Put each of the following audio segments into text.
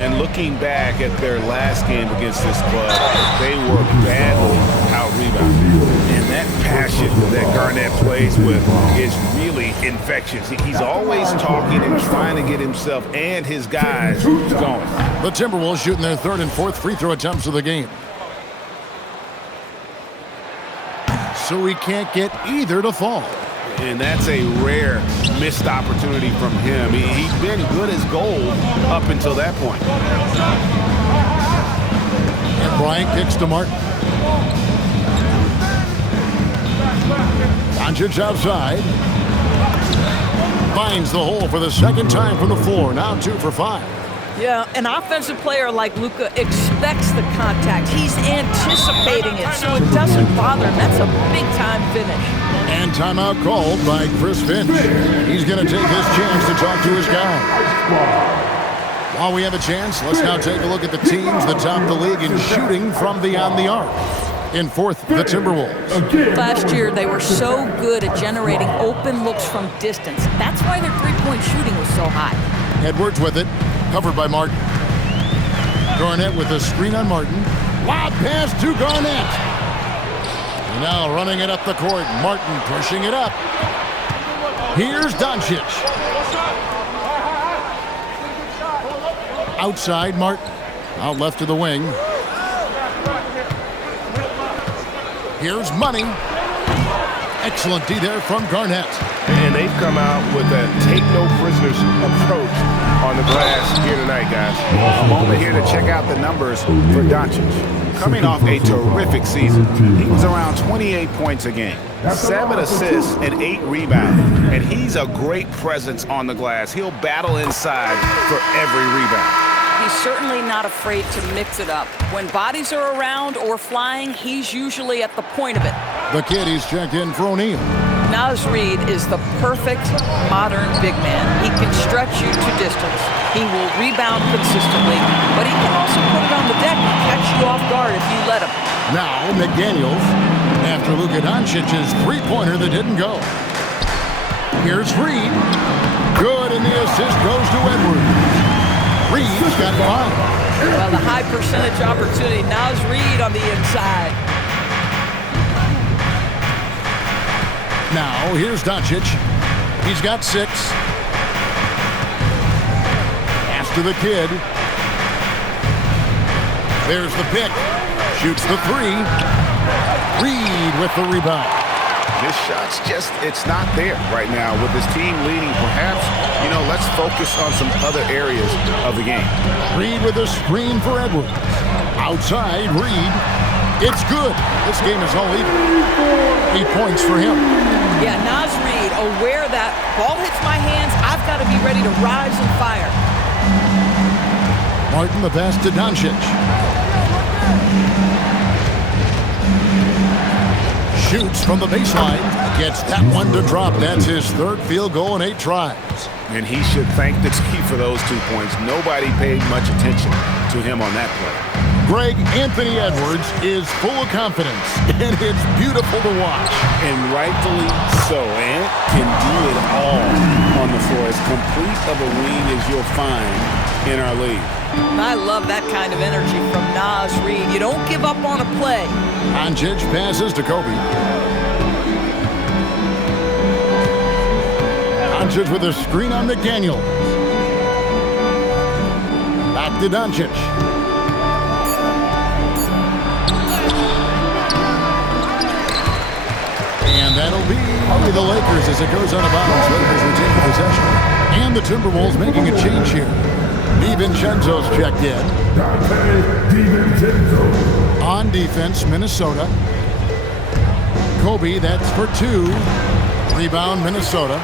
And looking back at their last game against this club, they were badly out-rebounded. And that passion that Garnett plays with is really infectious. He's always talking and trying to get himself and his guys going. The Timberwolves shooting their third and fourth free throw attempts of the game. So he can't get either to fall. And that's a rare missed opportunity from him. He's been good as gold up until that point. And Bryant kicks to Martin. Doncic outside. Finds the hole for the second time from the floor. Now 2 for 5. Yeah, an offensive player like Luka expects the contact. He's anticipating it, so it doesn't bother him. That's a big-time finish. And timeout called by Chris Finch. He's going to take his chance to talk to his guys. While we have a chance, let's now take a look at the teams that top the league in shooting from beyond the arc. In fourth, the Timberwolves. Last year, they were so good at generating open looks from distance. That's why their three-point shooting was so high. Edwards with it. Covered by Martin. Garnett with a screen on Martin. Lob pass to Garnett. And now running it up the court. Martin pushing it up. Here's Doncic. Outside Martin. Out left to the wing. Here's Money. Excellent D there from Garnett. And they've come out with a take-no-prisoners approach on the glass here tonight, guys. A moment here to check out the numbers for Doncic. Coming off a terrific season, he was around 28 points a game, 7 assists, and 8 rebounds. And he's a great presence on the glass. He'll battle inside for every rebound. He's certainly not afraid to mix it up. When bodies are around or flying, he's usually at the point of it. The kid, he's checked in for O'Neal. Naz Reid is the perfect modern big man. He can stretch you to distance. He will rebound consistently, but he can also put it on the deck and catch you off guard if you let him. Now McDaniels after Luka Doncic's three-pointer that didn't go. Here's Reid. Good, and the assist goes to Edwards. Reid's got 5. Well, the high percentage opportunity. Naz Reid on the inside. Now, here's Doncic. He's got 6. Pass to the kid. There's the pick. Shoots the 3. Reid with the rebound. This shot's just, it's not there right now with his team leading. Perhaps, let's focus on some other areas of the game. Reid with a screen for Edwards. Outside, Reid. It's good. This game is all even. 8 points for him. Yeah, Naz Reid, aware that ball hits my hands, I've got to be ready to rise and fire. Martin the pass to Doncic. Shoots from the baseline. Gets that one to drop. That's his third field goal in 8 tries. And he should thank the team for those 2 points. Nobody paid much attention to him on that play. Greg, Anthony Edwards is full of confidence, and it's beautiful to watch. And rightfully so. Ant can do it all on the floor. As complete of a wing as you'll find in our league. I love that kind of energy from Naz Reid. You don't give up on a play. Doncic passes to Kobe. Doncic with a screen on McDaniels. Back to Doncic. And that'll be the Lakers as it goes out of bounds. Lakers retain the possession. And the Timberwolves making a change here. DiVincenzo's checked in. On defense, Minnesota. Kobe, that's for 2. Rebound, Minnesota.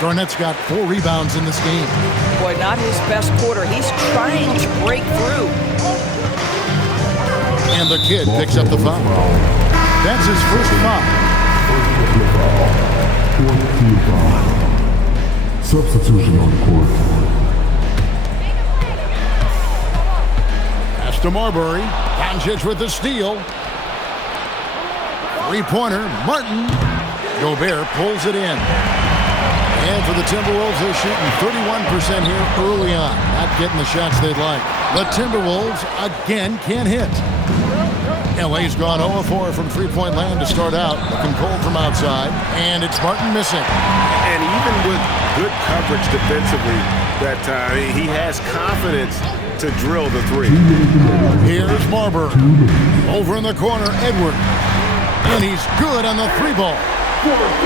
Garnett's got 4 rebounds in this game. Boy, not his best quarter. He's trying to break through. And the kid picks up the foul. That's his first foul. Substitution on court. Pass to Marbury. Doncic with the steal. 3-pointer. Martin. Gobert pulls it in. And for the Timberwolves, they're shooting 31% here early on. Not getting the shots they'd like. The Timberwolves, again, can't hit. LA's gone 0-4 from three-point land to start out. Looking cold from outside. And it's Martin missing. And even with good coverage defensively, that he has confidence to drill the three. Here's Barber. Over in the corner, Edward. And he's good on the three ball.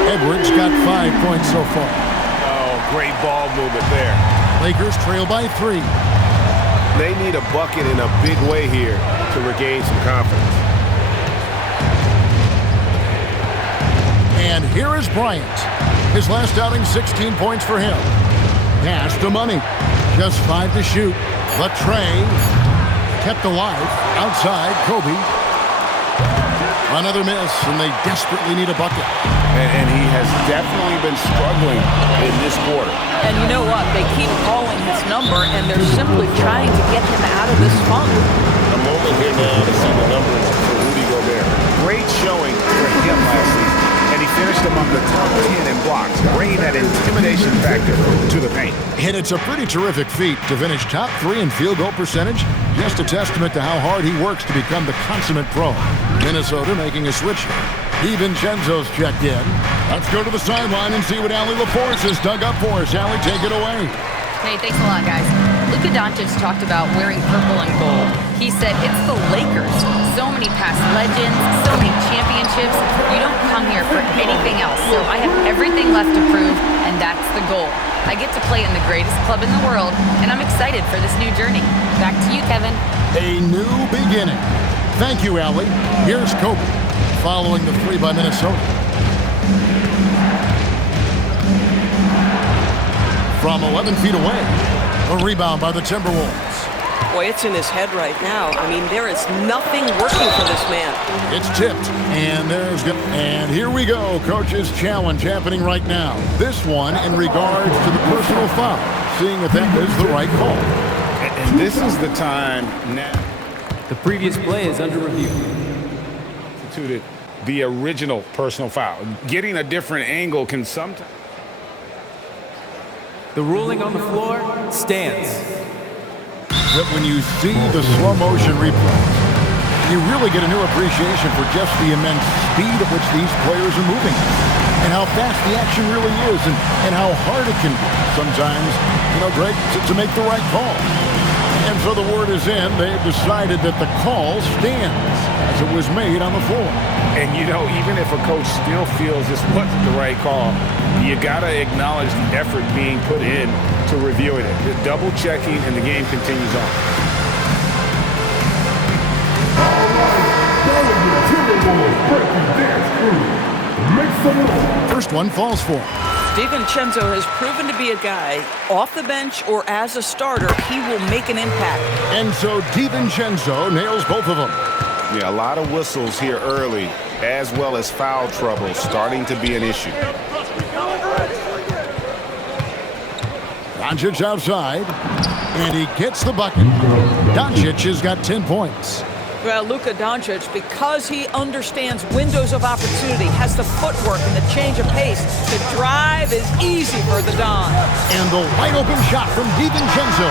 Edwards got 5 points so far. Oh, great ball movement there. Lakers trail by 3. They need a bucket in a big way here to regain some confidence. And here is Bryant. His last outing, 16 points for him. Pass to Money. Just 5 to shoot. Latrey kept alive. Outside, Kobe. Another miss, and they desperately need a bucket. And he has definitely been struggling in this quarter. And you know what? They keep calling his number, and they're simply trying to get him out of this funk. A moment here now to see the numbers for Rudy Gobert. Great showing for him last season. And he finished among the top 10 in blocks, bringing that intimidation factor to the paint. And it's a pretty terrific feat to finish top 3 in field goal percentage. Just a testament to how hard he works to become the consummate pro. Minnesota making a switch. DiVincenzo's checked in. Let's go to the sideline and see what Allie LaForce has dug up for us. Allie, take it away. Hey, thanks a lot, guys. Luka Doncic talked about wearing purple and gold. He said, it's the Lakers. So many past legends, so many championships. You don't come here for anything else. So I have everything left to prove, and that's the goal. I get to play in the greatest club in the world, and I'm excited for this new journey. Back to you, Kevin. A new beginning. Thank you, Allie. Here's Kobe, following the 3 by Minnesota. From 11 feet away, a rebound by the Timberwolves. Boy, it's in his head right now. I mean, there is nothing working for this man. It's tipped, and here we go. Coach's challenge happening right now. This one in regards to the personal foul, seeing if that is the right call. And this is the time now. The previous play is under review. Instituted the original personal foul. Getting a different angle can sometimes. The ruling on the floor stands. That when you see the slow motion replay, you really get a new appreciation for just the immense speed at which these players are moving and how fast the action really is and how hard it can be sometimes, Greg, to make the right call. And so the word is in. They've decided that the call stands as it was made on the floor. And, even if a coach still feels this wasn't the right call, you got to acknowledge the effort being put in to reviewing it. The double checking, and the game continues on. First one falls for him. DiVincenzo has proven to be a guy, off the bench or as a starter, he will make an impact. And so DiVincenzo nails both of them. Yeah, a lot of whistles here early, as well as foul trouble starting to be an issue. Doncic outside, and he gets the bucket. Doncic has got 10 points. Well, Luka Doncic, because he understands windows of opportunity, has the footwork and the change of pace. The drive is easy for the Don. And the wide-open shot from DiVincenzo.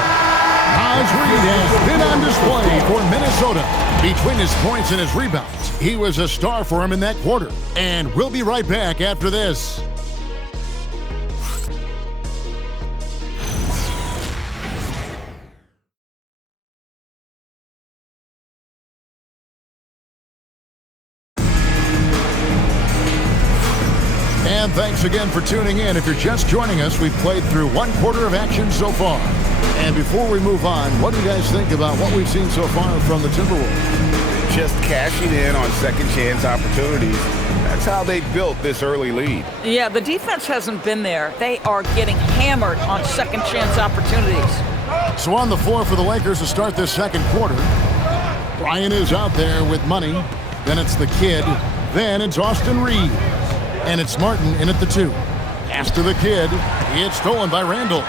Naz Reid has been on display for Minnesota. Between his points and his rebounds, he was a star for him in that quarter. And we'll be right back after this. And thanks again for tuning in. If you're just joining us, we've played through 1 quarter of action so far. And before we move on, what do you guys think about what we've seen so far from the Timberwolves? Just cashing in on second chance opportunities. That's how they built this early lead. Yeah, the defense hasn't been there. They are getting hammered on second chance opportunities. So on the floor for the Lakers to start this second quarter, Bryant is out there with Money. Then it's the Kid. Then it's Austin Reed. And it's Martin in at the 2. Pass to the Kid. It's stolen by Randall.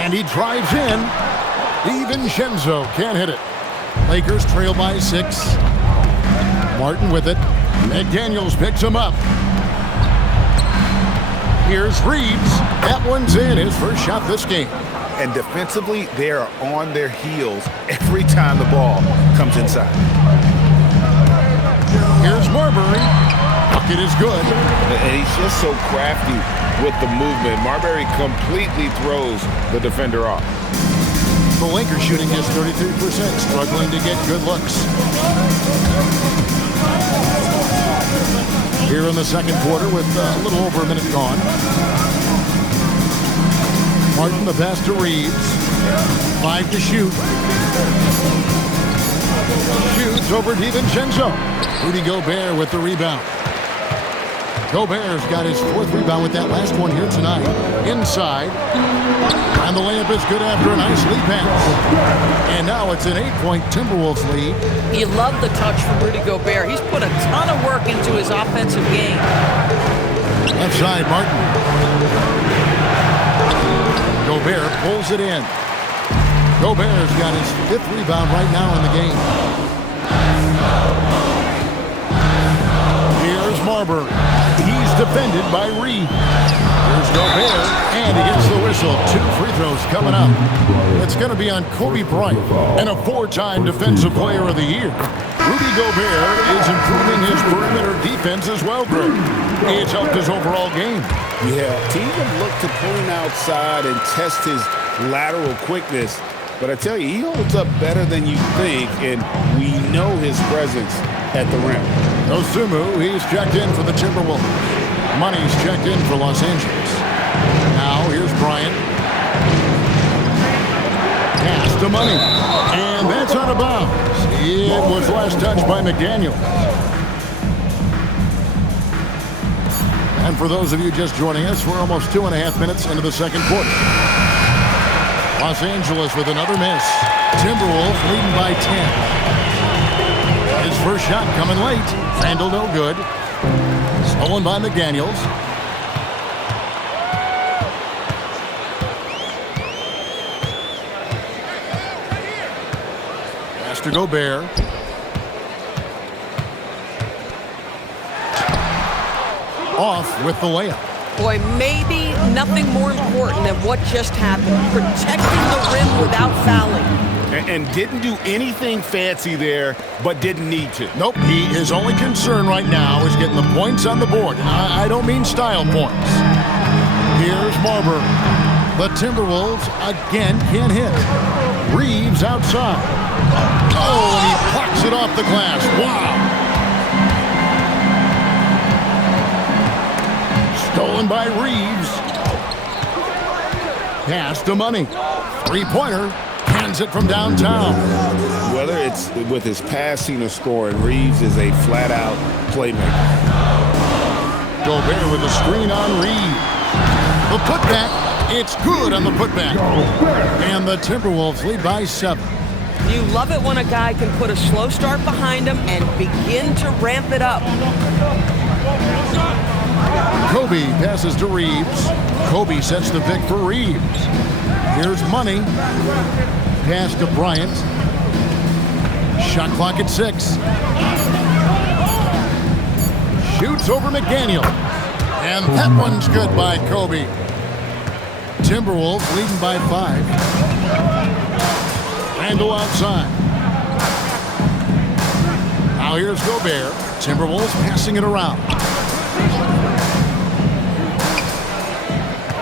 And he drives in. DiVincenzo can't hit it. Lakers trail by 6. Martin with it. McDaniels picks him up. Here's Reeves. That one's in. His first shot this game. And defensively, they are on their heels every time the ball comes inside. Here's Marbury. Bucket is good. And he's just so crafty with the movement. Marbury completely throws the defender off. The Lakers shooting is 33%, struggling to get good looks. Here in the second quarter with a little over a minute gone. Martin, the pass to Reeves. 5 to shoot. Shoots over DiVincenzo. Rudy Gobert with the rebound. Gobert's got his 4th rebound with that last one here tonight. Inside. And the layup is good after a nice lead pass. And now it's an 8-point Timberwolves lead. You love the touch from Rudy Gobert. He's put a ton of work into his offensive game. Left side, Martin. Gobert pulls it in. Gobert's got his 5th rebound right now in the game. Here's Marbury. He's defended by Reed. Here's Gobert, and he gets the whistle. 2 free throws coming up. It's going to be on Kobe Bryant, and a 4-time Defensive Player of the Year. Rudy Gobert is improving his perimeter defense as well, Greg. It's helped his overall game. Yeah, to even look to pull him outside and test his lateral quickness. But I tell you, he holds up better than you think, and we know his presence at the rim. Osumu, he's checked in for the Timberwolves. Money's checked in for Los Angeles. Now, here's Bryant. Pass to Money. And that's out of bounds. It was last touched by McDaniel. And for those of you just joining us, we're almost 2.5 minutes into the second quarter. Los Angeles with another miss. Timberwolves leading by 10. His first shot coming late. Randall no good. Stolen by McDaniels. Pass to Gobert. Off with the layup. Boy, maybe nothing more important than what just happened. Protecting the rim without fouling. And didn't do anything fancy there, but didn't need to. Nope, his only concern right now is getting the points on the board. And I don't mean style points. Here's Marbury. The Timberwolves again can't hit. Reeves outside. Oh, and he plucks it off the glass. Wow. Stolen by Reeves. Pass to Money. 3-pointer. Hands it from downtown. Whether it's with his passing or scoring, Reeves is a flat-out playmaker. Gobert with a screen on Reeves. The putback. It's good on the putback. And the Timberwolves lead by 7. You love it when a guy can put a slow start behind him and begin to ramp it up. Kobe passes to Reeves. Kobe sets the pick for Reeves. Here's Money. Pass to Bryant. Shot clock at 6. Shoots over McDaniel. And that one's good by Kobe. Timberwolves leading by 5. Randall outside. Now here's Gobert. Timberwolves passing it around.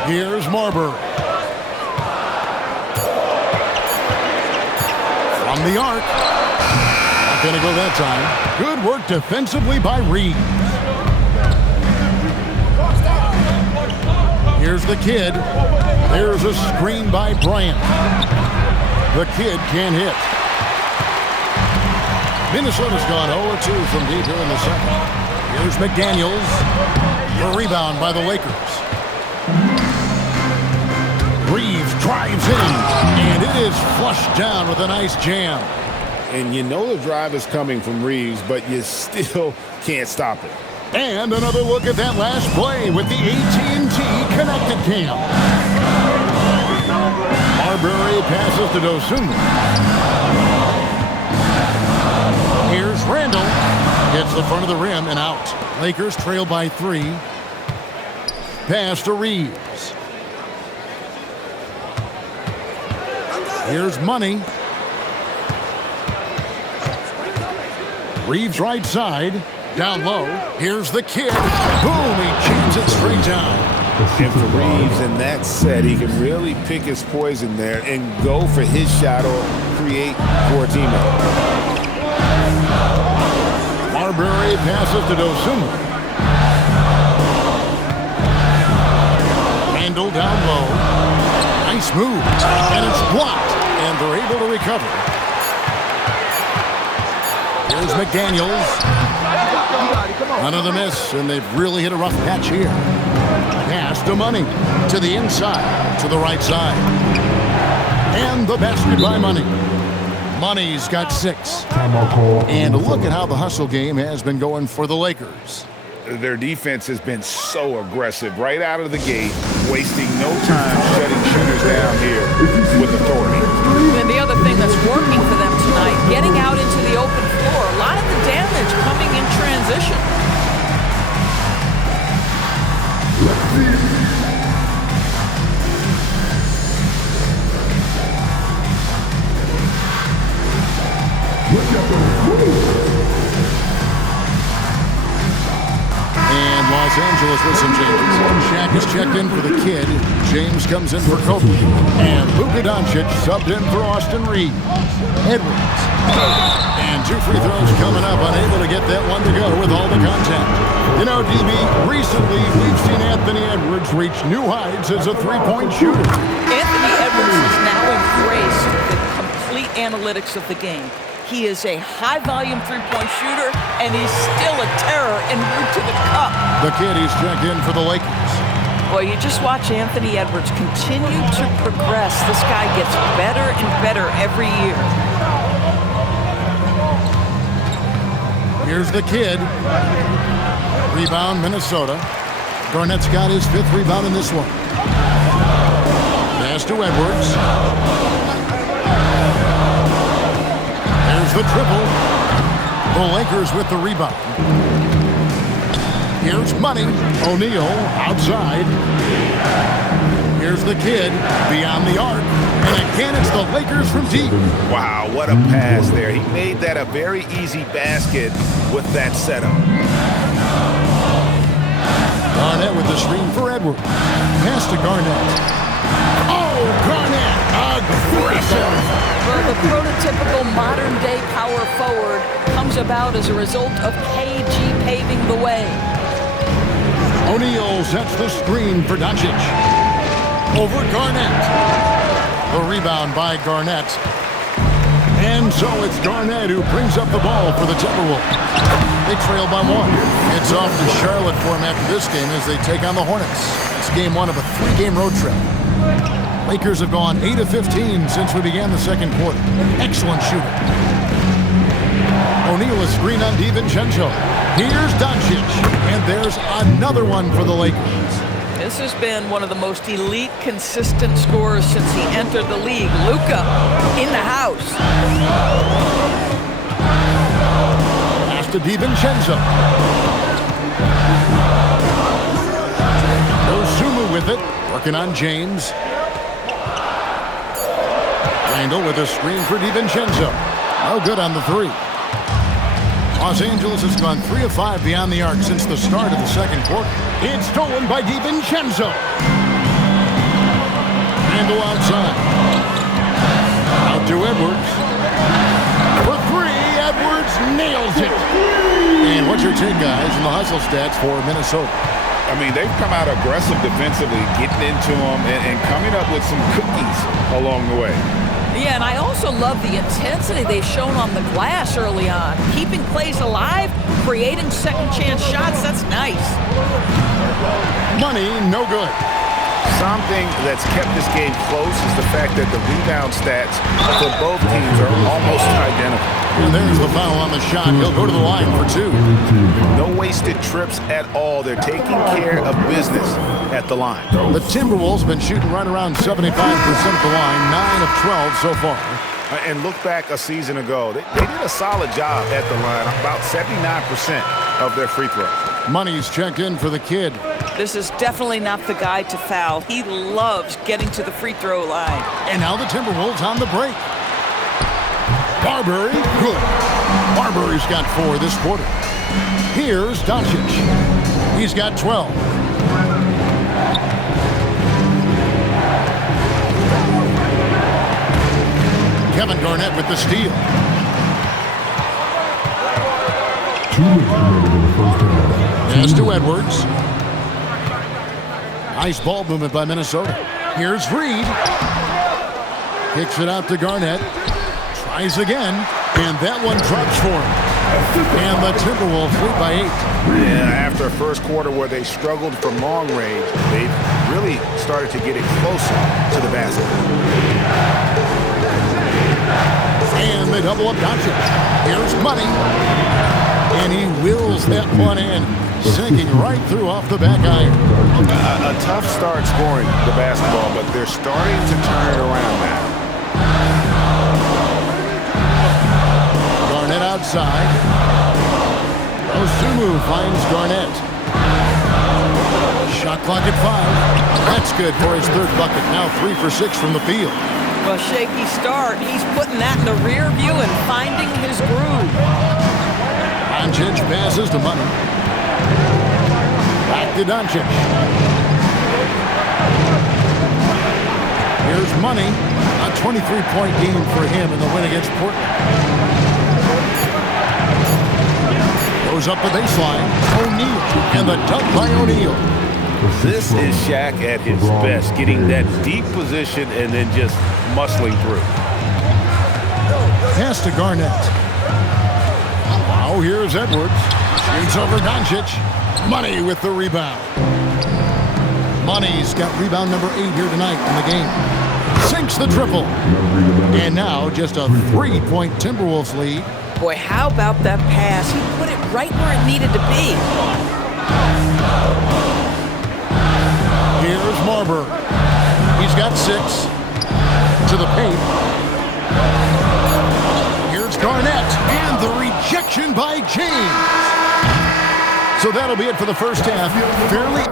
Here's Marbury. From the arc. Not going to go that time. Good work defensively by Reeves. Here's the kid. There's a screen by Bryant. The kid can't hit. Minnesota's gone 0-2 from deep here in the second. Here's McDaniels. The rebound by the Lakers. Reeves drives in, and it is flushed down with a nice jam. And you know the drive is coming from Reeves, but you still can't stop it. And another look at that last play with the AT&T Connected Cam. Marbury passes to Dosunmu. Here's Randall. Gets the front of the rim and out. Lakers trail by 3. pass to Reeves. Here's Money. Reeves right side. Down low. Here's the kid. Boom, he jams it straight down. And for Reeves in that set, he can really pick his poison there and go for his shot or create for a teammate. Marbury passes to Dosunmu. Randall down low. Nice move. And it's blocked. And they're able to recover. Here's McDaniels. Another miss, and they've really hit a rough patch here. Pass to Money. To the inside. To the right side. And the basket by Money. Money's got 6. And look at how the hustle game has been going for the Lakers. Their defense has been so aggressive right out of the gate, wasting no time shutting shooters down here with authority. And the other thing that's working for them tonight, getting out into the open floor. A lot of the damage coming in transition. And Los Angeles with some changes. Shaq is checked in for the kid. James comes in for Kobe. And Luka Doncic subbed in for Austin Reeves. Edwards. And 2 free throws coming up. Unable to get that one to go with all the contact. You know, DB, recently we've seen Anthony Edwards reach new heights as a three-point shooter. Anthony Edwards has now embraced the complete analytics of the game. He is a high-volume three-point shooter, and he's still a terror en route to the cup. The kid is checked in for the Lakers. Boy, you just watch Anthony Edwards continue to progress. This guy gets better and better every year. Here's the kid. Rebound, Minnesota. Garnett's got his 5th rebound in this one. Pass to Edwards. There's the triple. The Lakers with the rebound. Here's Money. O'Neal outside. Here's the kid beyond the arc. And again, it's the Lakers from deep. Wow, what a pass there. He made that a very easy basket with that setup. Garnett with the screen for Edwards. Pass to Garnett. Oh, Garnett! Aggressive! Well, the prototypical modern-day power forward comes about as a result of KG paving the way. O'Neal sets the screen for Doncic. Over Garnett. The rebound by Garnett. And so it's Garnett who brings up the ball for the Timberwolves. They trail by 1. It's off to Charlotte for them after this game as they take on the Hornets. It's game 1 of a 3-game road trip. Lakers have gone 8 of 15 since we began the second quarter. Excellent shooting. O'Neal is screen on DiVincenzo. Here's Doncic. And there's another one for the Lakers. This has been one of the most elite, consistent scorers since he entered the league. Luka in the house. Pass to DiVincenzo. Dosunmu with it. Working on James. Randall with a screen for DiVincenzo. No good on the 3. Los Angeles has gone 3 of 5 beyond the arc since the start of the second quarter. It's stolen by DiVincenzo. Randall outside. Out to Edwards. For 3, Edwards nails it. And what's your take, guys, in the hustle stats for Minnesota? I mean, they've come out aggressive defensively, getting into them and coming up with some cookies along the way. Yeah, and I also love the intensity they've shown on the glass early on. Keeping plays alive, creating second chance shots, that's nice. Money, no good. Something that's kept this game close is the fact that the rebound stats for both teams are almost identical. And there's the foul on the shot. He'll go to the line for 2. No wasted trips at all. They're taking care of business at the line. The Timberwolves have been shooting right around 75% at the line, 9 of 12 so far. And look back a season ago. They did a solid job at the line, about 79% of their free throws. Money's checked in for the kid. This is definitely not the guy to foul. He loves getting to the free throw line. And now the Timberwolves on the break. Marbury, good. Marbury's got 4 this quarter. Here's Doncic. He's got 12. Kevin Garnett with the steal. 2 minutes remaining in the first half. Pass to Edwards. Nice ball movement by Minnesota. Here's Reed. Kicks it out to Garnett. Tries again. And that one drops for him. And the Timberwolves lead by 8. Yeah, after a first quarter where they struggled from long range, they really started to get it closer to the basket. And they double up Doncic. Here's Money. And he wills that one in, sinking right through off the back iron. A tough start scoring the basketball, but they're starting to turn it around now. Garnett outside. Osumu finds Garnett. Shot clock at 5. That's good for his 3rd bucket. Now 3 for 6 from the field. Well, shaky start. He's putting that in the rear view and finding his groove. Doncic passes to Money. Back to Doncic. Here's Money. A 23-point game for him in the win against Portland. Goes up the baseline. O'Neal. And the dunk by O'Neal. This is Shaq at his best, getting that deep position and then just muscling through. Pass to Garnett. Now here's Edwards. Shoots over Doncic. Money with the rebound. Money's got rebound number 8 here tonight in the game. Sinks the triple. And now just a 3-point Timberwolves lead. Boy, how about that pass? He put it right where it needed to be. Here's Marbury. He's got 6. To the paint. Here's Garnett. And the rejection by James. So that'll be it for the first half. Fairly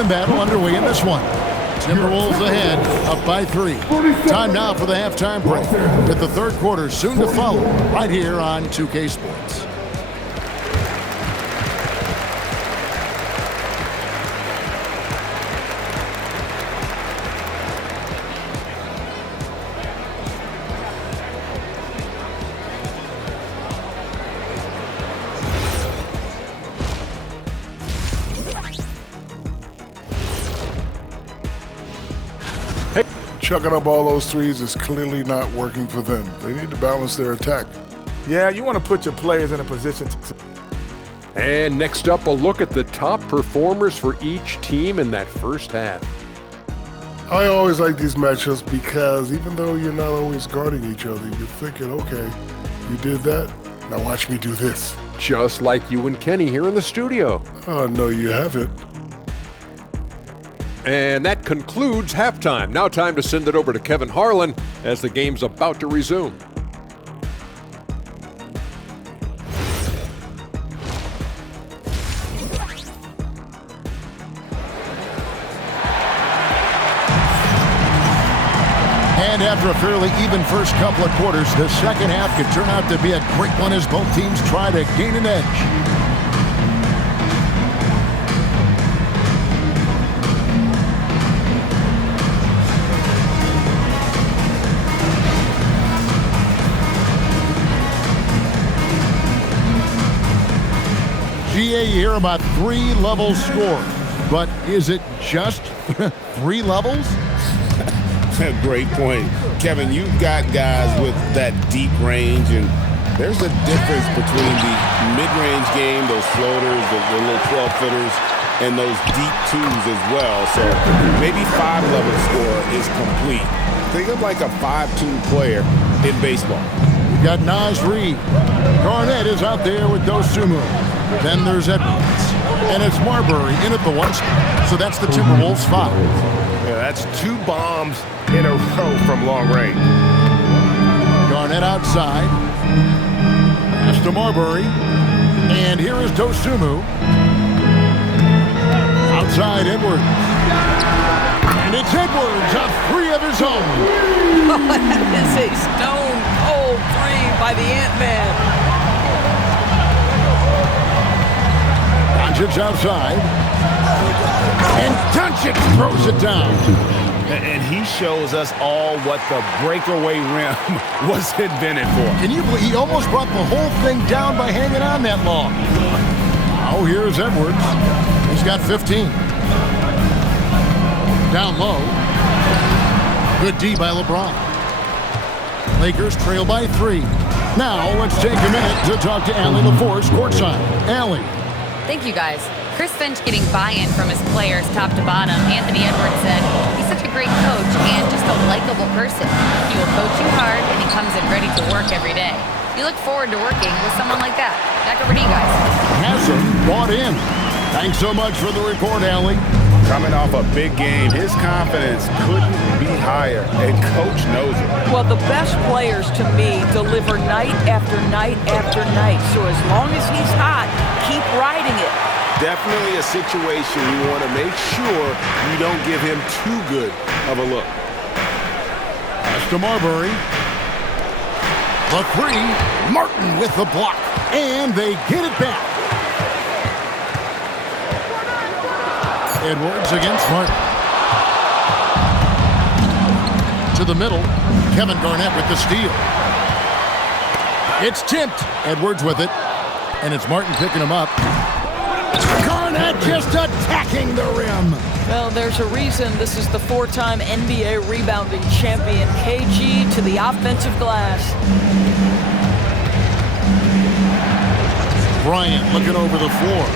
even battle underway in this one. Timberwolves ahead, up by 3. Time now for the halftime break, with the third quarter soon to follow, right here on 2K Sports. Chucking up all those threes is clearly not working for them. They need to balance their attack. Yeah, you want to put your players in a position to... And next up, a look at the top performers for each team in that first half. I always like these matchups because even though you're not always guarding each other, you're thinking, okay, you did that, now watch me do this. Just like you and Kenny here in the studio. Oh, no, you haven't. And that concludes halftime. Now time to send it over to Kevin Harlan as the game's about to resume. And after a fairly even first couple of quarters, the second half could turn out to be a great one as both teams try to gain an edge. GA, you hear about 3-level score, but is it just 3 levels? Great point. Kevin, you've got guys with that deep range, and there's a difference between the mid-range game, those floaters, the little 12-footers, and those deep twos as well. So maybe 5-level score is complete. Think of like a 5-2 player in baseball. We've got Naz Reid. Garnett is out there with Dosunmu. Then there's Edwards. And it's Marbury in at the 1 spot. So that's the Timberwolves' foul. Yeah, that's 2 bombs in a row from long range. Garnett outside. Pass to Marbury. And here is Dosunmu. Outside Edwards. And it's Edwards, a 3 of his own. That is a stone-cold 3 by the Ant-Man. Doncic outside. And Doncic throws it down. And he shows us all what the breakaway rim was invented for. Can you believe he almost brought the whole thing down by hanging on that long? Now here's Edwards. He's got 15. Down low. Good D by LeBron. Lakers trail by 3. Now let's take a minute to talk to Allie LaForce courtside. Allie. Thank you, guys. Chris Finch getting buy-in from his players top to bottom. Anthony Edwards said he's such a great coach and just a likable person. He will coach you hard, and he comes in ready to work every day. You look forward to working with someone like that. Back over to you guys. Hassan bought in. Thanks so much for the report, Allie. Coming off a big game, his confidence couldn't be higher, and Coach knows it. Well, the best players, to me, deliver night after night after night. So as long as he's hot, keep riding it. Definitely a situation you want to make sure you don't give him too good of a look. Pass to Marbury. The 3. Martin with the block. And they get it back. Edwards against Martin. To the middle. Kevin Garnett with the steal. It's tipped. Edwards with it. And it's Martin picking him up. Garnett just attacking the rim. Well, there's a reason this is the 4-time NBA rebounding champion. KG to the offensive glass. Bryant looking over the floor.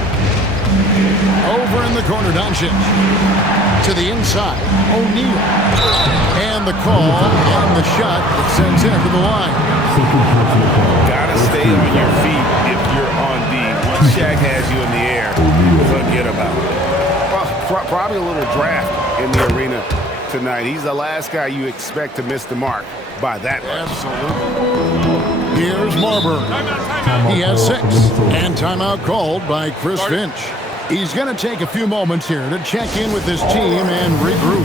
Over in the corner, Doncic. To the inside, O'Neal. And the call and the shot that sends him to the line. Gotta stay on your feet if you're on D. Once Shaq has you in the air, forget about it. Well, probably a little draft in the arena tonight. He's the last guy you expect to miss the mark by that much. Absolutely. Here's Marbury. He has 6. And timeout called by Chris Finch. He's going to take a few moments here to check in with his team and regroup.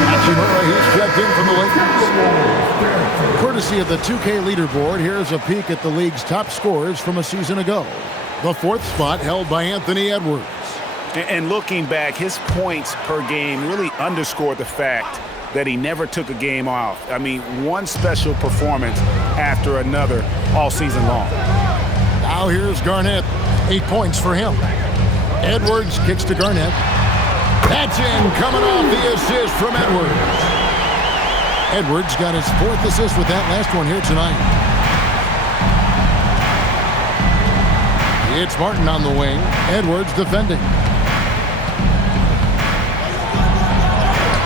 Hachimura, he's checked in from the Lakers. Courtesy of the 2K leaderboard, here's a peek at the league's top scorers from a season ago. The 4th spot held by Anthony Edwards. And looking back, his points per game really underscored the fact that he never took a game off. I mean, one special performance after another all season long. Now here's Garnett. 8 points for him. Edwards kicks to Garnett. That's in, coming off the assist from Edwards. Edwards got his 4th assist with that last one here tonight. It's Martin on the wing. Edwards defending.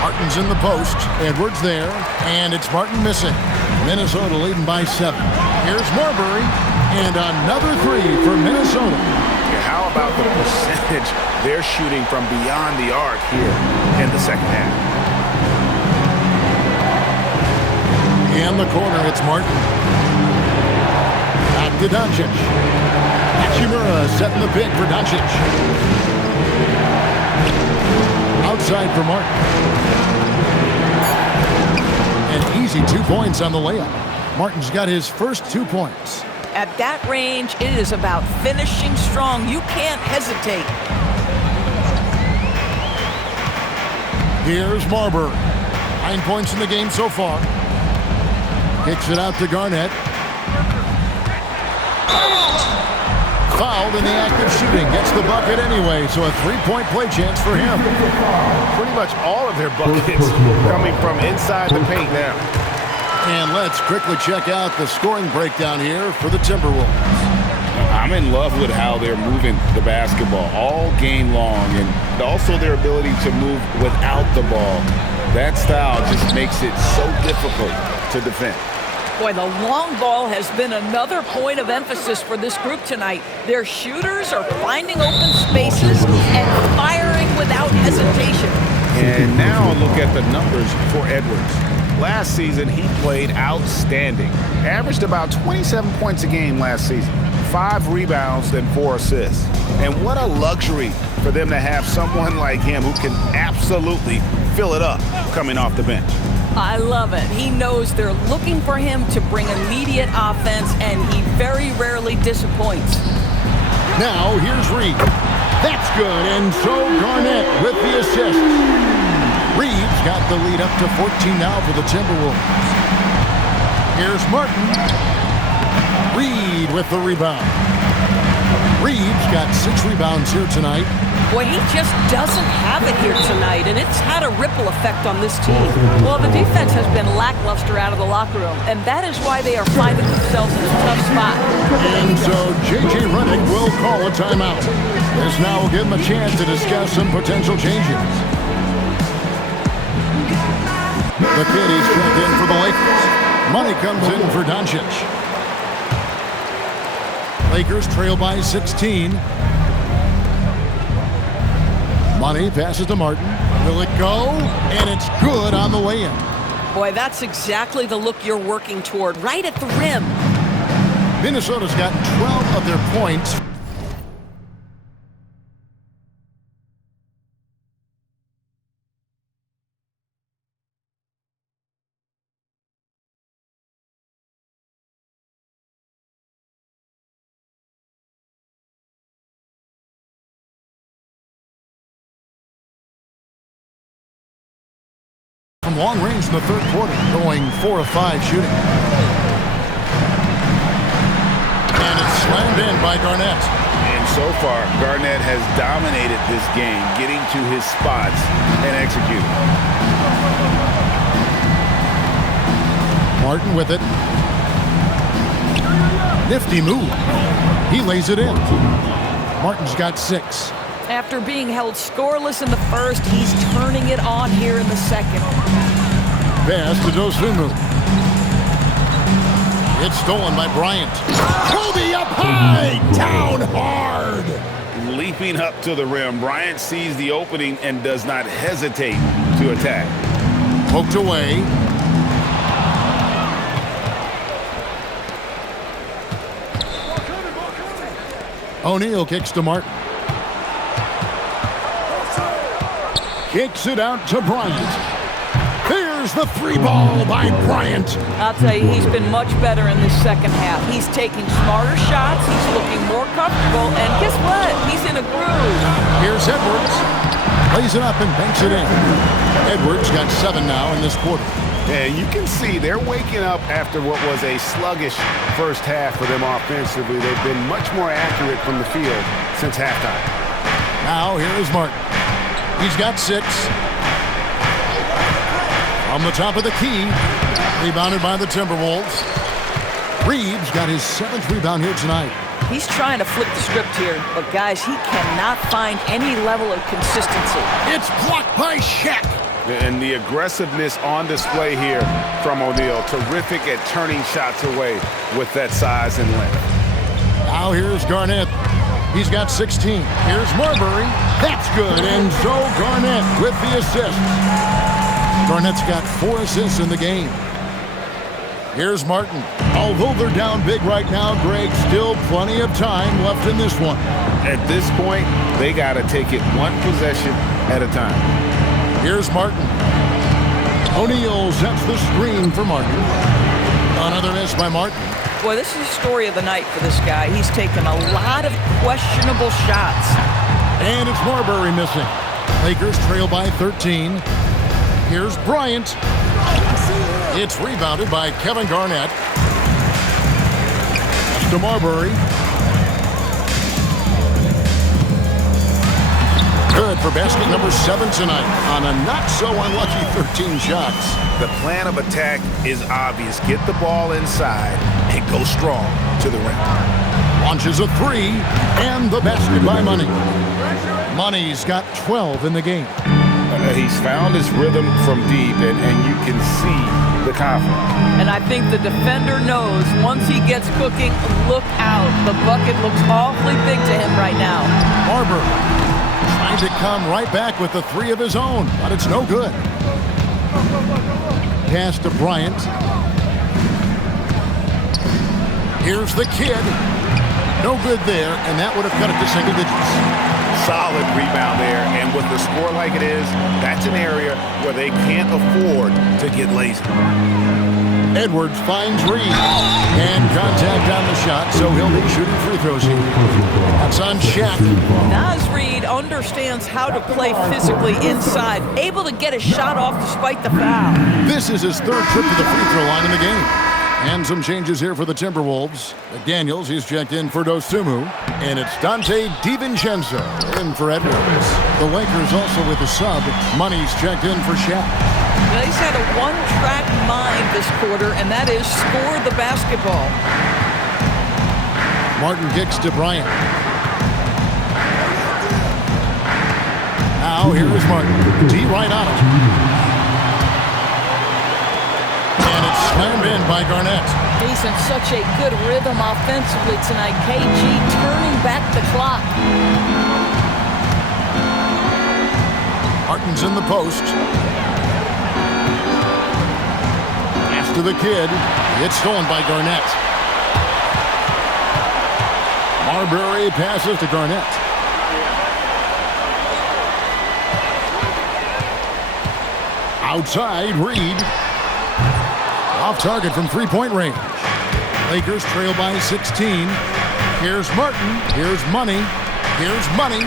Martin's in the post. Edwards there. And it's Martin missing. Minnesota leading by 7. Here's Marbury. And another 3 for Minnesota. How about the percentage they're shooting from beyond the arc here in the second half? In the corner, it's Martin. Back to Doncic. Hachimura setting the pick for Doncic. Outside for Martin. An easy 2 points on the layup. Martin's got his first 2 points. At that range, it is about finishing strong. You can't hesitate. Here's Marbury. 9 points in the game so far. Kicks it out to Garnett. Fouled in the act of shooting. Gets the bucket anyway, so a 3-point play chance for him. Pretty much all of their buckets coming from inside the paint now. And let's quickly check out the scoring breakdown here for the Timberwolves. I'm in love with how they're moving the basketball all game long, and also their ability to move without the ball. That style just makes it so difficult to defend. Boy, the long ball has been another point of emphasis for this group tonight. Their shooters are finding open spaces and firing without hesitation. And now look at the numbers for Edwards. Last season, he played outstanding. Averaged about 27 points a game last season. 5 rebounds and 4 assists. And what a luxury for them to have someone like him who can absolutely fill it up coming off the bench. I love it. He knows they're looking for him to bring immediate offense, and he very rarely disappoints. Now, here's Reed. That's good, and so Garnett with the assist. Reeves got the lead up to 14 now for the Timberwolves. Here's Martin. Reed with the rebound. Reeves got 6 rebounds here tonight. Boy, he just doesn't have it here tonight, and it's had a ripple effect on this team. Well, the defense has been lackluster out of the locker room, and that is why they are finding themselves in a tough spot. And so J.J. Redick will call a timeout. This now will give him a chance to discuss some potential changes. The kiddies checked in for the Lakers. Money comes in for Doncic. Lakers trail by 16. Money passes to Martin. Will it go? And it's good on the way in. Boy, that's exactly the look you're working toward, right at the rim. Minnesota's gotten 12 of their points. From long range in the third quarter, going 4 of 5 shooting. And it's slammed in by Garnett. And so far, Garnett has dominated this game, getting to his spots and executing. Martin with it. Nifty move. He lays it in. Martin's got 6. After being held scoreless in the first, he's turning it on here in the second. Pass to Dosunmu. It's stolen by Bryant. Kobe up high, down hard. Leaping up to the rim, Bryant sees the opening and does not hesitate to attack. Poked away. O'Neal kicks to Martin. Kicks it out to Bryant. There's the three ball by Bryant. I'll tell you, he's been much better in this second half. He's taking smarter shots. He's looking more comfortable. And guess what? He's in a groove. Here's Edwards. Lays it up and banks it in. Edwards got 7 now in this quarter. And you can see they're waking up after what was a sluggish first half for them offensively. They've been much more accurate from the field since halftime. Now here is Martin. He's got 6. On the top of the key. Rebounded by the Timberwolves. Reeves got his 7th rebound here tonight. He's trying to flip the script here, but guys, he cannot find any level of consistency. It's blocked by Shaq. And the aggressiveness on display here from O'Neal. Terrific at turning shots away with that size and length. Now here's Garnett. He's got 16. Here's Marbury. That's good. And so Garnett with the assist. Garnett's got 4 assists in the game. Here's Martin. Although they're down big right now, Greg, still plenty of time left in this one. At this point, they got to take it one possession at a time. Here's Martin. O'Neal sets the screen for Martin. Another miss by Martin. Boy, this is the story of the night for this guy. He's taken a lot of questionable shots. And it's Marbury missing. Lakers trail by 13. Here's Bryant. It's rebounded by Kevin Garnett. To Marbury. Good for basket number 7 tonight on a not-so-unlucky 13 shots. The plan of attack is obvious. Get the ball inside and go strong to the rim. Launches a 3, and the basket by Money. Money's got 12 in the game. He's found his rhythm from deep, and you can see the confidence. And I think the defender knows once he gets cooking, look out. The bucket looks awfully big to him right now. Marbury trying to come right back with the 3 of his own, but it's no good. Pass to Bryant. Here's the kid. No good there, and that would have cut it to single digits. Solid rebound there, and with the score like it is, that's an area where they can't afford to get lazy. Edwards finds Reed, and contact on the shot, so he'll be shooting free throws here. That's on Shaq. Naz Reid understands how to play physically inside, able to get a shot off despite the foul. This is his 3rd trip to the free throw line in the game. And some changes here for the Timberwolves. McDaniels, he's checked in for Dosunmu. And it's Dante DiVincenzo in for Edwards. The Lakers also with a sub. Money's checked in for Shaq. Now, he's had a one-track mind this quarter, and that is score the basketball. Martin kicks to Bryant. Now here is Martin. D right on him. Slammed in by Garnett. He's in such a good rhythm offensively tonight. KG turning back the clock. Martin's in the post. Pass to the kid. It's stolen by Garnett. Marbury passes to Garnett. Outside, Reed. Off target from 3-point range. Lakers trail by 16. Here's Martin. Here's Money. Here's Money.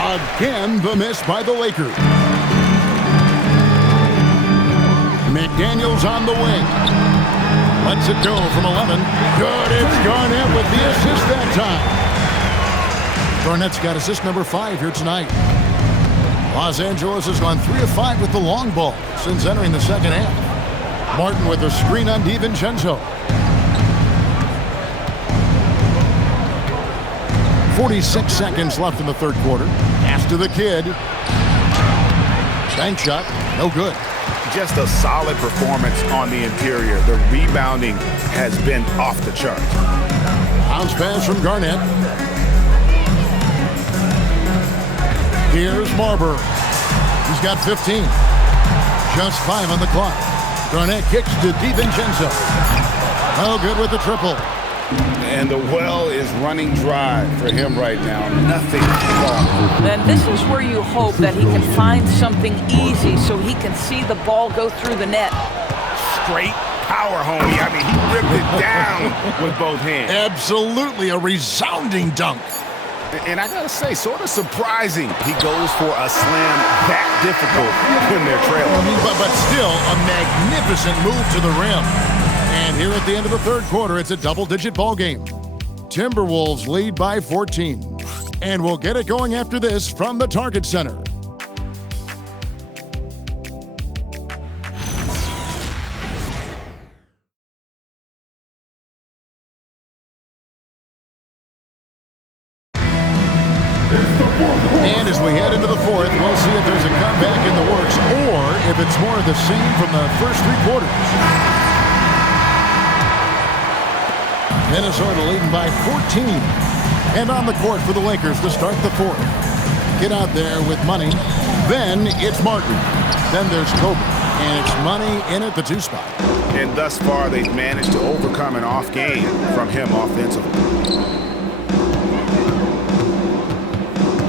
Again, the miss by the Lakers. McDaniels on the wing. Lets it go from 11. Good. It's Garnett with the assist that time. Garnett's got assist number 5 here tonight. Los Angeles has gone 3 of 5 with the long ball since entering the second half. Martin with a screen on DiVincenzo. 46 seconds left in the 3rd quarter. Pass to the kid. Bank shot. No good. Just a solid performance on the interior. The rebounding has been off the chart. Bounce pass from Garnett. Here's Marbury. He's got 15. Just 5 on the clock. Garnett kicks to DiVincenzo. No good with the triple. And the well is running dry for him right now. Nothing falling. And this is where you hope that he can find something easy so he can see the ball go through the net. Straight power, homie. I mean, he ripped it down with both hands. Absolutely a resounding dunk. And I gotta say, sort of surprising he goes for a slam that difficult when they're trailing. But still a magnificent move to the rim. And here at the end of the third quarter, it's a double-digit ball game. Timberwolves lead by 14. And we'll get it going after this from the Target Center. And as we head into the fourth, we'll see if there's a comeback in the works or if it's more of the same from the first three quarters. Minnesota leading by 14. And on the court for the Lakers to start the fourth. Get out there with Money. Then it's Martin. Then there's Kobe. And it's Money in at the 2 spot. And thus far, they've managed to overcome an off game from him offensively.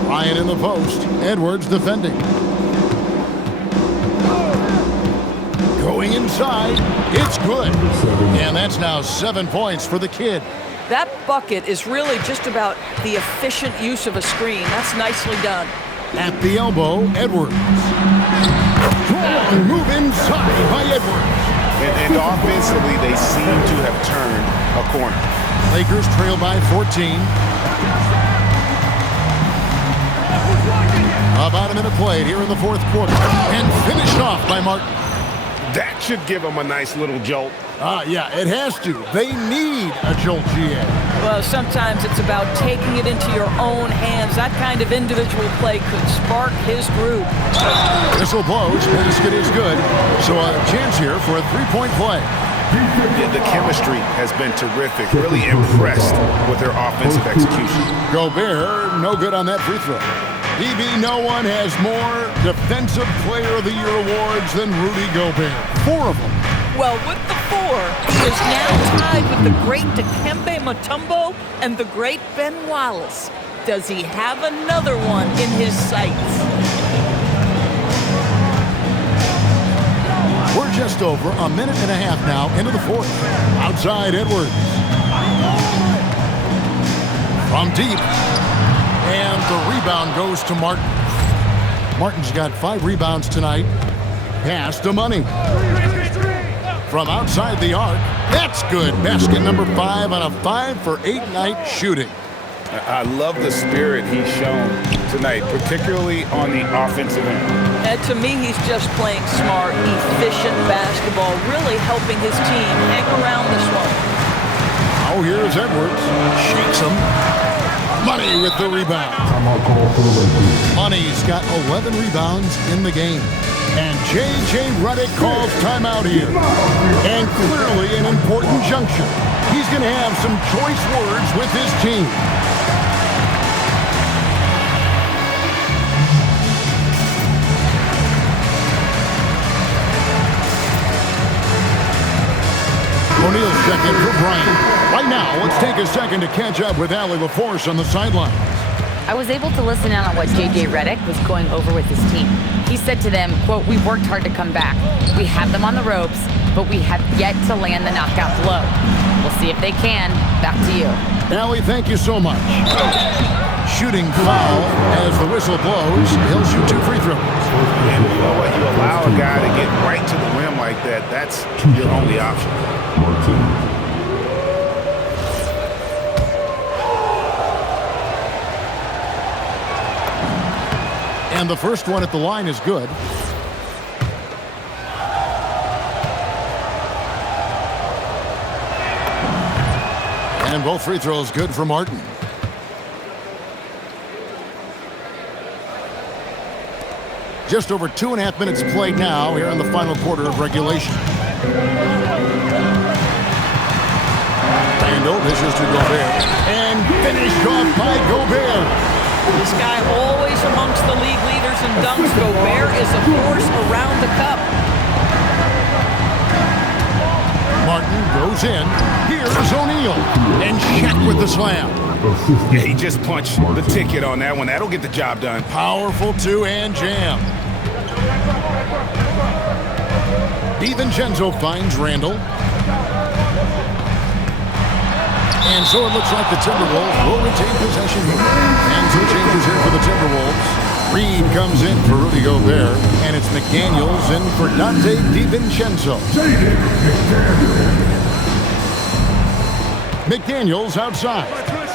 Ryan in the post. Edwards defending. Going inside. It's good. And that's now 7 points for the kid. That bucket is really just about the efficient use of a screen. That's nicely done. At the elbow, Edwards. Strong move inside by Edwards. And offensively, they seem to have turned a corner. Lakers trail by 14. About a minute played here in the fourth quarter. And finished off by Martin. That should give them a nice little jolt. Yeah, it has to. They need a jolt, GA. Well, sometimes it's about taking it into your own hands. That kind of individual play could spark his group. Whistle blows. Basket is good. So a chance here for a three-point play. Yeah, the chemistry has been terrific. Really impressed with their offensive execution. Gobert, no good on that free throw. DB, no one has more Defensive Player of the Year awards than Rudy Gobert. 4 of them. Well, with the 4, he is now tied with the great Dikembe Mutombo and the great Ben Wallace. Does he have another one in his sights? We're just over a minute and a half now into the fourth. Outside Edwards. From deep. And the rebound goes to Martin. Martin's got 5 rebounds tonight. Pass to Money. From outside the arc. That's good. Basket number 5 on a 5-for-8 night shooting. I love the spirit he's shown tonight, particularly on the offensive end. And to me, he's just playing smart, efficient basketball, really helping his team hang around this one. Oh, here's Edwards. Shakes him. Money with the rebound. Money's got 11 rebounds in the game. And J.J. Redick calls timeout here. And clearly an important juncture. He's going to have some choice words with his team. O'Neal's checked in for Bryant. Right now, let's take a second to catch up with Allie LaForce on the sidelines. I was able to listen in on what J.J. Redick was going over with his team. He said to them, quote, "We've worked hard to come back. We have them on the ropes, but we have yet to land the knockout blow. We'll see if they can." Back to you. Allie, thank you so much. Shooting foul as the whistle blows. He'll shoot 2 free throws. And you know what? You allow a guy to get right to the rim like that, that's your only option. Martin. And the first one at the line is good. And both free throws good for Martin. Just over 2.5 minutes played now here in the final quarter of regulation. Randall dishes to Gobert. And finished off by Gobert. This guy always amongst the league leaders in dunks. Gobert is a force around the cup. Martin goes in. Here's O'Neal. And Shaq with the slam. Yeah, he just punched the ticket on that one. That'll get the job done. Powerful two-hand jam. DiVincenzo finds Randall. And so it looks like the Timberwolves will retain possession here. And two changes here for the Timberwolves. Reed comes in for Rudy Gobert, and it's McDaniels in for Dante DiVincenzo. McDaniels outside.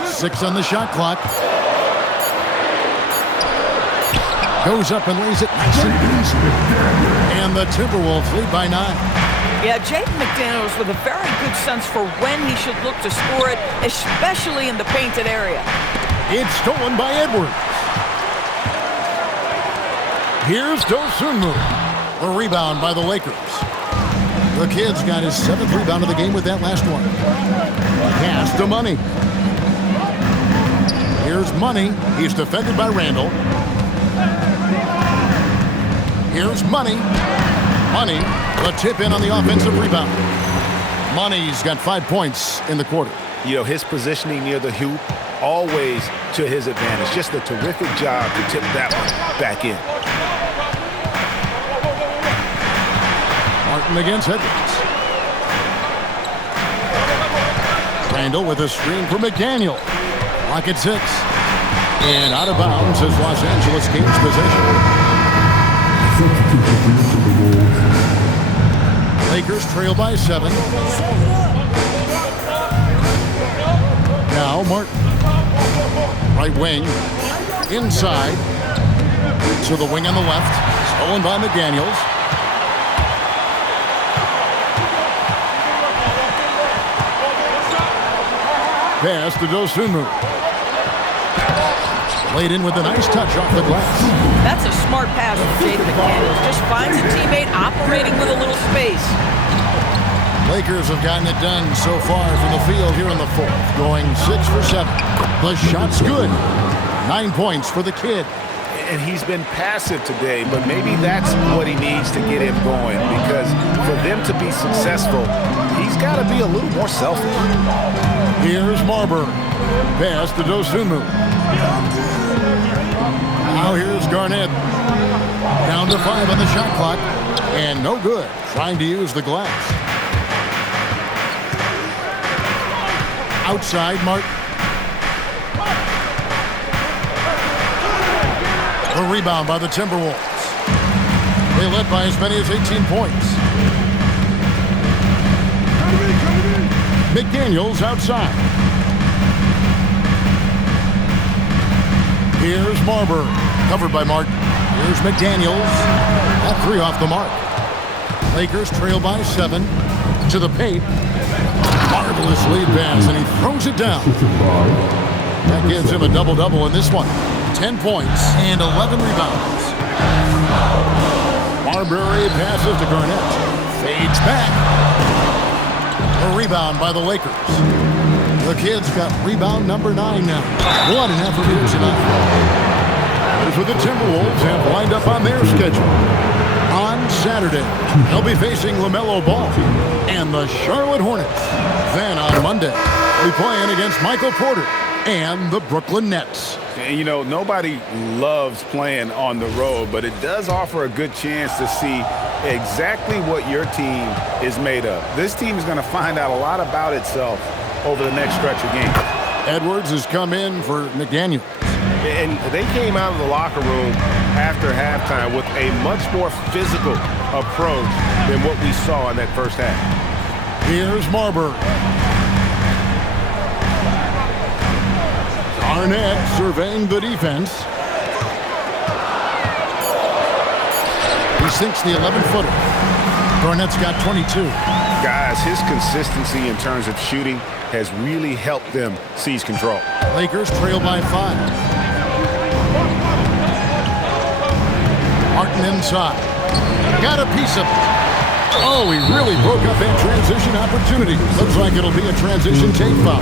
6 on the shot clock. Goes up and lays it nice and easy. And the Timberwolves lead by 9. Yeah, Jaden McDaniels with a very good sense for when he should look to score it, especially in the painted area. It's stolen by Edwards. Here's Dosunmu. A rebound by the Lakers. The Kid's got his 7th rebound of the game with that last one. Pass to Money. Here's Money. He's defended by Randall. Here's Money. Money, the tip in on the offensive rebound. Money's got 5 points in the quarter. You know, his positioning near the hoop, always to his advantage. Just a terrific job to tip that one back in. Martin against Edwards. Randall with a screen for McDaniel. Lock at 6. And out of bounds as Los Angeles gains possession. Lakers trail by 7. Now Martin. Right wing. Inside. To the wing on the left. Stolen by McDaniels. Pass to Dosunmu. Laid in with a nice touch off the glass. That's a smart pass from Jaden McDaniels. Just finds a teammate operating with a little space. Lakers have gotten it done so far from the field here in the 4th, going 6 for 7. The shot's good. 9 points for the Kid. And he's been passive today, but maybe that's what he needs to get him going, because for them to be successful, he's got to be a little more selfish. Here's Marbury. Pass to Dosunmu. Now here's Garnett. Down to 5 on the shot clock. And no good. Trying to use the glass. Outside, Martin. The rebound by the Timberwolves. They led by as many as 18 points. McDaniels outside. Here's Marbury. Covered by Martin. Here's McDaniels. That 3 off the mark. Lakers trail by 7. To the paint. Marvelous lead pass, and he throws it down. That gives him a double-double in this one. 10 points and 11 rebounds. Marbury passes to Garnett. Fades back. A rebound by the Lakers. The Kid's got rebound number 9 now. What an effort here tonight. As with the Timberwolves have lined up on their schedule. On Saturday, they'll be facing LaMelo Ball and the Charlotte Hornets. Then on Monday, they'll be playing against Michael Porter and the Brooklyn Nets. And, you know, nobody loves playing on the road, but it does offer a good chance to see exactly what your team is made of. This team is going to find out a lot about itself over the next stretch of games. Edwards has come in for McDaniel. And they came out of the locker room after halftime with a much more physical approach than what we saw in that first half. Here's Marbury. Garnett surveying the defense. He sinks the 11-footer. Garnett's got 22. Guys, his consistency in terms of shooting has really helped them seize control. Lakers trail by 5. Martin inside. Got a piece of it. Oh, he really broke up that transition opportunity. Looks like it'll be a transition take foul.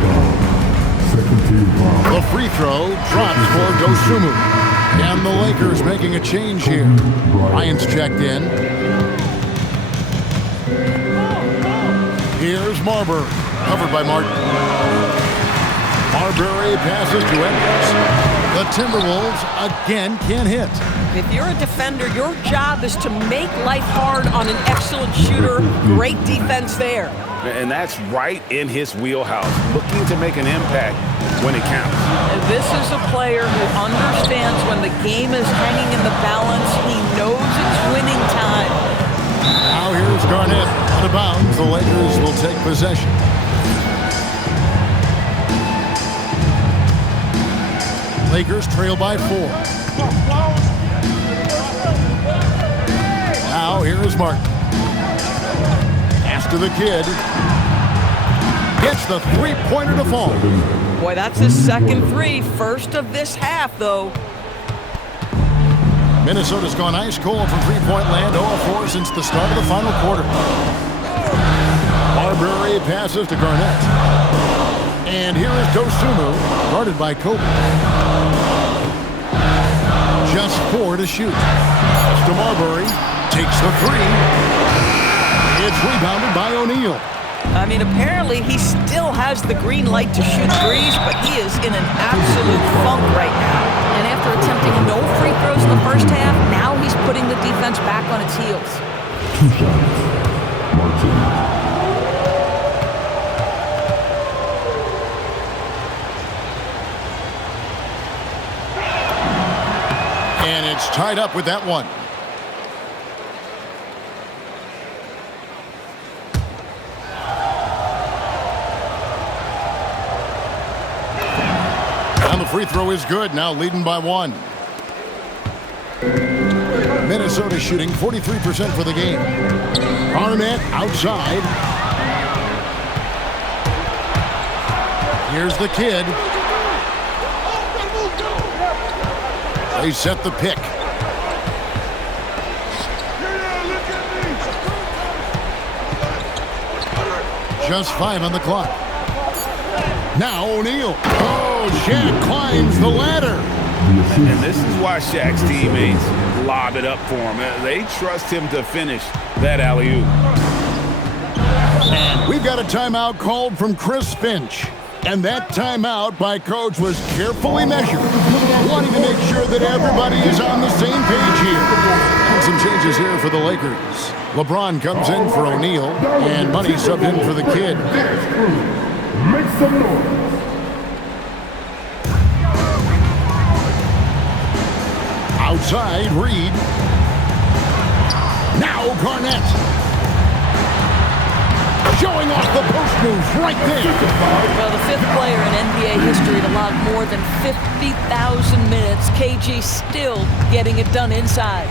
The free throw drops for Dosunmu. And the Lakers making a change here. Bryant's checked in. Here's Marbury. Covered by Martin. Marbury passes to Edwards. The Timberwolves again can't hit. If you're a defender, your job is to make life hard on an excellent shooter. Great defense there. And that's right in his wheelhouse, looking to make an impact when it counts. And this is a player who understands when the game is hanging in the balance. He knows it's winning time. Now here's Garnett out of bounds. The Lakers will take possession. Lakers trail by 4. Now here is Martin. Pass to the kid. Gets the three-pointer to fall. Boy, that's his second three. First of this half, though. Minnesota's gone ice cold from three-point land, 0-4 since the start of the final quarter. Marbury passes to Garnett. And here is Dosunmu, guarded by Kobe. Just 4 to shoot. Pass to Marbury. Takes the three. It's rebounded by O'Neal. I mean, apparently he still has the green light to shoot threes, but he is in an absolute funk right now. And after attempting no free throws in the first half, now he's putting the defense back on its heels. 2 shots. Martin. And it's tied up with that one. And the free throw is good, now leading by 1. Minnesota shooting 43% for the game. Garnett outside. Here's the kid. They set the pick. Just 5 on the clock. Now O'Neal. Oh, Shaq climbs the ladder. And this is why Shaq's teammates lob it up for him. They trust him to finish that alley-oop. And we've got a timeout called from Chris Finch. And that timeout by Coach was carefully measured, wanting to make sure that everybody is on the same page here. And some changes here for the Lakers. LeBron comes in for O'Neal, and Money subbed in for the kid. Make some noise. Outside, Reed. Now Garnett. Showing off the post moves right there. Well, the 5th player in NBA history to log more than 50,000 minutes. KG still getting it done inside.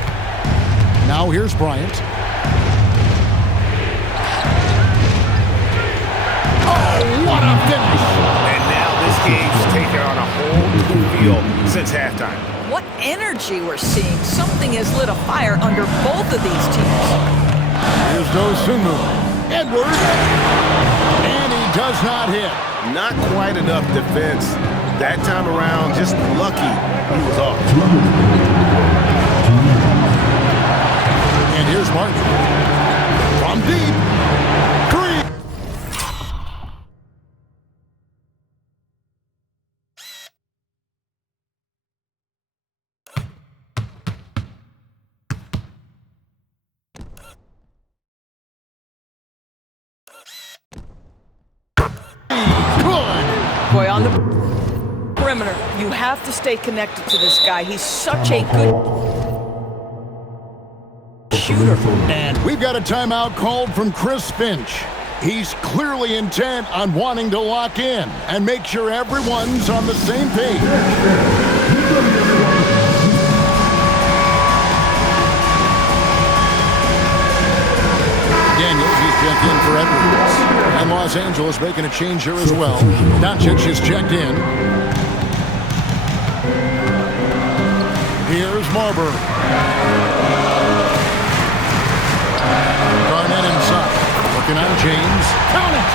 Now here's Bryant. Oh, what a finish. And now this game's taken on a whole new feel since halftime. What energy we're seeing. Something has lit a fire under both of these teams. Here's Dosunmu. Edwards. And he does not hit. Not quite enough defense. That time around, just lucky he was off. And here's Martin. From deep. 3. Boy, on the perimeter, you have to stay connected to this guy. He's such a good shooter. And we've got a timeout called from Chris Finch. He's clearly intent on wanting to lock in and make sure everyone's on the same page. Daniels, he's checked in for Edwards. And Los Angeles making a change here as well. Doncic is checked in. Here's Marbury. Garnett inside. Looking on James. Count it!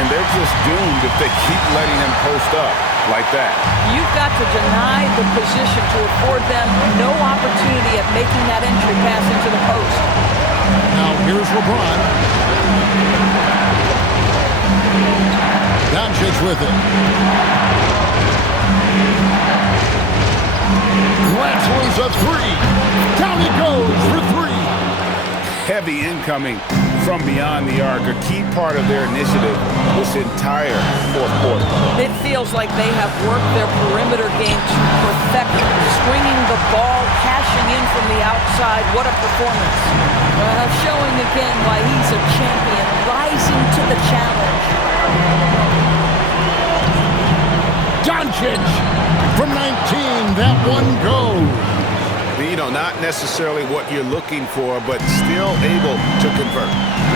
And they're just doomed if they keep letting him post up like that. You've got to deny the position to afford them no opportunity at making that entry pass into the post. Now here's LeBron. Doncic with it. Lets loose a three. Down it goes for three. Heavy incoming from beyond the arc, a key part of their initiative this entire fourth quarter. It feels like they have worked their perimeter game to perfection. Swinging the ball, cashing in from the outside. What a performance. Showing again why he's a champion, rising to the challenge. Doncic from 19. That one goes. You know, not necessarily what you're looking for, but still able to convert.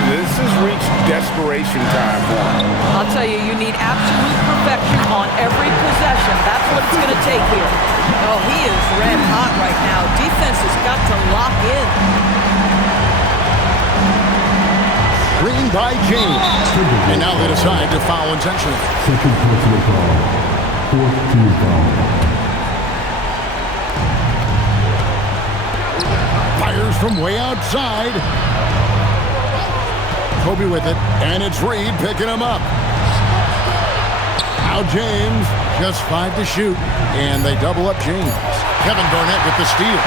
This has reached desperation time for him. I'll tell you, you need absolute perfection on every possession. That's what it's going to take here. Oh, he is red hot right now. Defense has got to lock in. Screen by James. And now they decide to foul intentionally. Second personal foul. Fourth team foul. Fires from way outside. Kobe with it, and it's Reed picking him up. Now James, just 5 to shoot, and they double up James. Kevin Garnett with the steal.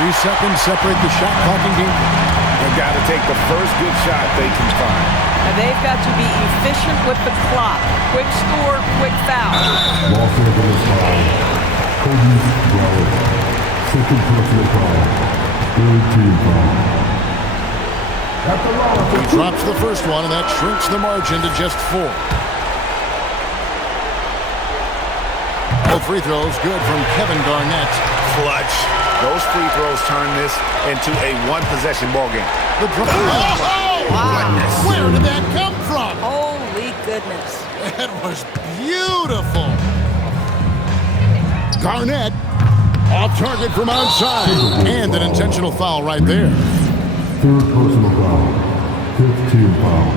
3 seconds separate the shot clock and game. They've got to take the first good shot they can find. And they've got to be efficient with the clock. Quick score, quick foul. Los Angeles foul. Kobe Bryant. Second personal foul. Third team foul. He drops the first one, and that shrinks the margin to just 4. Both free throws good from Kevin Garnett. Clutch. Those free throws turn this into a one-possession ball game. The drop. Oh, wow. Where did that come from? Holy goodness. That was beautiful. Garnett off target from outside. And an intentional foul right there. Third personal foul. Fifth team foul.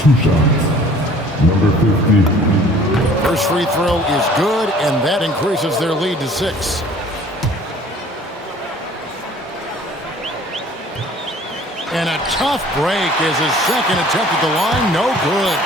2 shots. Number 50. First free throw is good, and that increases their lead to 6. And a tough break is his second attempt at the line. No good.